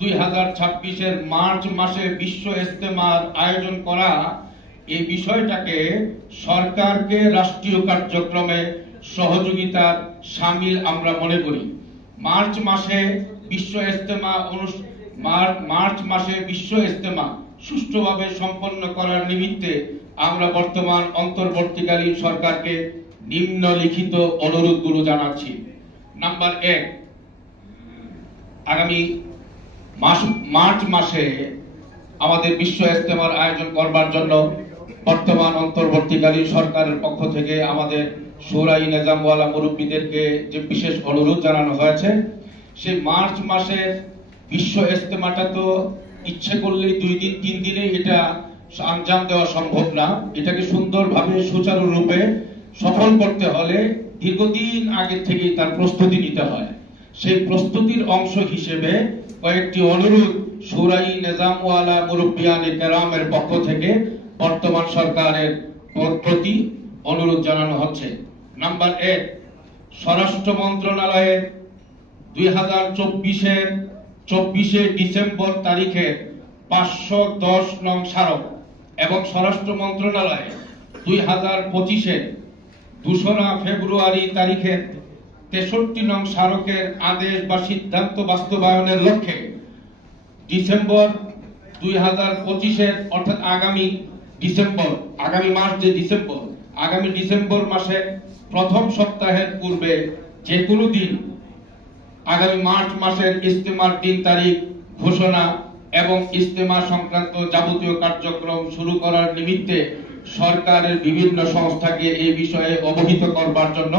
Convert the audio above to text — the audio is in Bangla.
2026-এর মার্চ মাসে বিশ্ব ইজতেমার আয়োজন করা এই বিষয়টাকে সরকারকে রাষ্ট্রীয় কার্যক্রমে সহযোগিতার শামিল আমরা মনে করি। মার্চ মাসে বিশ্ব ইজতেমা সুষ্ঠুভাবে সম্পন্ন করার নিমিত্তে আমরা বর্তমান অন্তর্বর্তীকালীন সরকারকে নিম্নলিখিত অনুরোধগুলো জানাচ্ছি। নাম্বার 1, আগামী মার্চ মাসে আমাদের বিশ্ব ইজতেমার আয়োজন করবার জন্য বর্তমান অন্তর্বর্তীকালীন সরকারের পক্ষ থেকে আমাদের শুরাই নিজামওয়ালা মুরব্বীদেরকে যে বিশেষ অনুরোধ জানানো হয়েছে, সেই মার্চ মাসের বিশ্ব ইজতেমাটা তো ইচ্ছে করলেই 2 দিন 3 দিনে এটা আঞ্জাম দেওয়া সম্ভব না। এটাকে সুন্দরভাবে সুচারুরূপে সফল করতে হলে দীর্ঘদিন আগে থেকেই তার প্রস্তুতি নিতে হয়। সেই প্রস্তুতির অংশ হিসেবে কয়েকটি অনুরোধ শুরাই নিজামওয়ালা মুরব্বিয়ানে কেরামের পক্ষ থেকে বর্তমান সরকারের প্রতি অনুরোধ জানানো হচ্ছে। নাম্বার 1, স্বরাষ্ট্র মন্ত্রণালয়ের 2024-এর ডিসেম্বর তারিখের 510 নং স্মারক এবং স্বরাষ্ট্র মন্ত্রণালয় 2025-এর 2রা ফেব্রুয়ারি তারিখের 63 নং স্মারকের আদেশ বা সিদ্ধান্ত বাস্তবায়নের লক্ষ্যে ডিসেম্বর 2025-এর অর্থাৎ আগামী ডিসেম্বর মাসের প্রথম সপ্তাহের পূর্বে যে কোনো দিন আগামী মার্চ মাসের ইজতেমার দিন তারিখ ঘোষণা এবং ইজতেমা সংক্রান্ত যাবতীয় কার্যক্রম শুরু করার নিমিত্তে সরকারের বিভিন্ন সংস্থাকে এই বিষয়ে অবহিত করবার জন্য